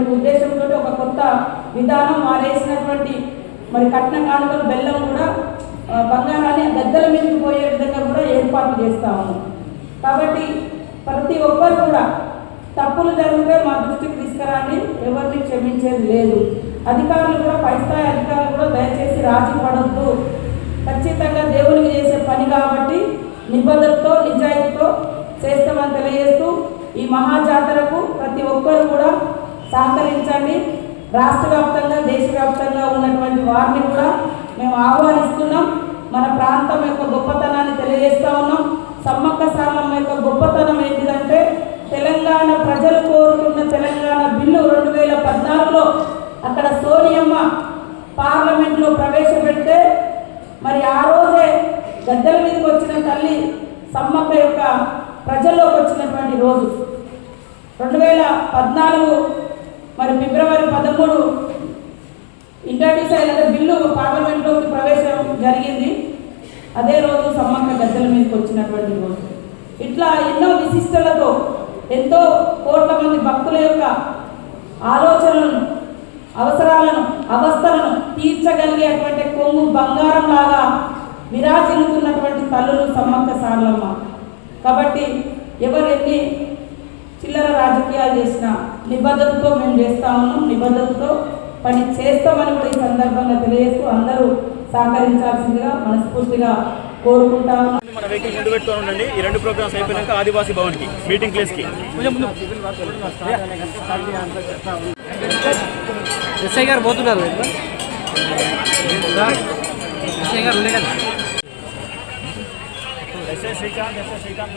అనేటువంటి ఉద్దేశంతో ఒక కొత్త విధానం వారేసినటువంటి మరి కట్న కానుకలు బెల్లం కూడా బంగారాన్ని గద్దెల మీదకి పోయే విధంగా కూడా ఏర్పాటు చేస్తాము కాబట్టి ప్రతి ఒక్కరు కూడా తప్పులు జరిగితే మా దృష్టికి తీసుకురాని ఎవరిని క్షమించేది లేదు. అధికారులు కూడా పై స్థాయి అధికారులు కూడా దయచేసి రాజీ పడొద్దు. ఖచ్చితంగా దేవునికి చేసే పని కాబట్టి నిబద్ధతతో నిజాయితీతో చేస్తామని తెలియజేస్తూ ఈ మహాజాతరకు ప్రతి ఒక్కరు కూడా సహకరించండి. రాష్ట్ర వ్యాప్తంగా దేశవ్యాప్తంగా ఉన్నటువంటి వారిని కూడా మేము ఆహ్వానిస్తున్నాం. మన ప్రాంతం యొక్క గొప్పతనాన్ని తెలియజేస్తా ఉన్నాం. సమ్మక్క సారమ్మ యొక్క గొప్పతనం ఏంటిదంటే తెలంగాణ ప్రజలు కోరుకున్న తెలంగాణ బిల్లు రెండు వేల పద్నాలుగులో అక్కడ సోనియమ్మ పార్లమెంట్లో ప్రవేశపెడితే మరి ఆ రోజే గద్దెల మీదకి వచ్చిన తల్లి సమ్మక్క యొక్క ప్రజల్లోకి వచ్చినటువంటి రోజు. రెండు వేల పద్నాలుగు మరి ఫిబ్రవరి పదమూడు ఇంట్రడ్యూస్ అయిన బిల్లు పార్లమెంట్లోకి ప్రవేశం జరిగింది. అదే రోజు సమ్మక్క గద్దెల మీదకి వచ్చినటువంటి రోజు. ఇట్లా ఎన్నో విశిష్టలతో ఎంతో కోట్ల మంది భక్తుల యొక్క ఆలోచనలను అవసరాలను అవస్థలను తీర్చగలిగేటువంటి కొంగు బంగారం లాగా విరాజిల్లుతున్నటువంటి తల్లులు సమ్మక్క సార్లమ్మ. కాబట్టి ఎవరెన్ని చిల్లర రాజకీయాలు చేసినా నిబద్ధతతో మేము చేస్తా ఉన్నాం. నిబద్ధతతో పని చేస్తామని కూడా ఈ సందర్భంగా తెలియజేస్తూ అందరూ సహకరించాల్సిందిగా మనస్ఫూర్తిగా కోరుకుంటా ఉన్నాం. మన వెహికల్ ముందు పెట్టుకొని ఉండండి. ఈ రెండు ప్రోగ్రామ్స్ అయిపోయినాక ఆదివాసీ భవన్కి మీటింగ్ ప్లేస్కి. కొంచెం ముందు. ఎస్ఐ గారు పోతున్నారు. ఎస్ఐ గారు ఉండే కదా. SI Srikanth SI Srikanth